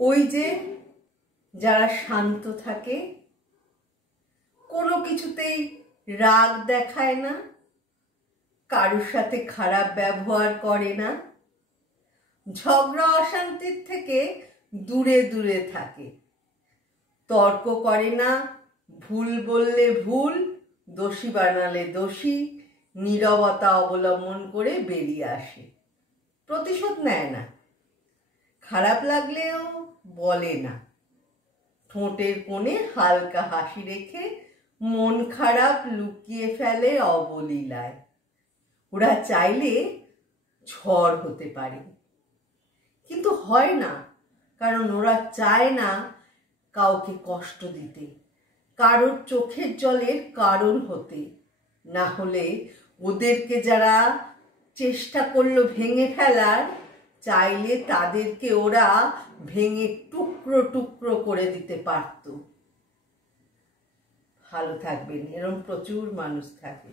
ওই যে যারা শান্ত থাকে, কোনো কিছুতেই রাগ দেখায় না, কারোর সাথে খারাপ ব্যবহার করে না, ঝগড়া অশান্তির থেকে দূরে দূরে থাকে, তর্ক করে না, ভুল বললে ভুল, দোষী বানালে দোষী, নীরবতা অবলম্বন করে বেরিয়ে আসে, প্রতিশোধ নেয় না, খারাপ লাগলেও বলে না, ঠোঁটের কোণে হালকা হাসি রেখে মন খারাপ লুকিয়ে ফেলে অবলীলায়। ওরা চাইলে ঝড় হতে পারে, কিন্তু হয় না, কারণ ওরা চায় না কাউকে কষ্ট দিতে, কারোর চোখের জলের কারণ হতে। না হলে ওদেরকে যারা চেষ্টা করলো ভেঙে ফেলার, চাইলে তাদেরকে ওরা ভেঙে টুকরো টুকরো করে দিতে পারত। ভালো থাকবেন, এরকম প্রচুর মানুষ থাকে।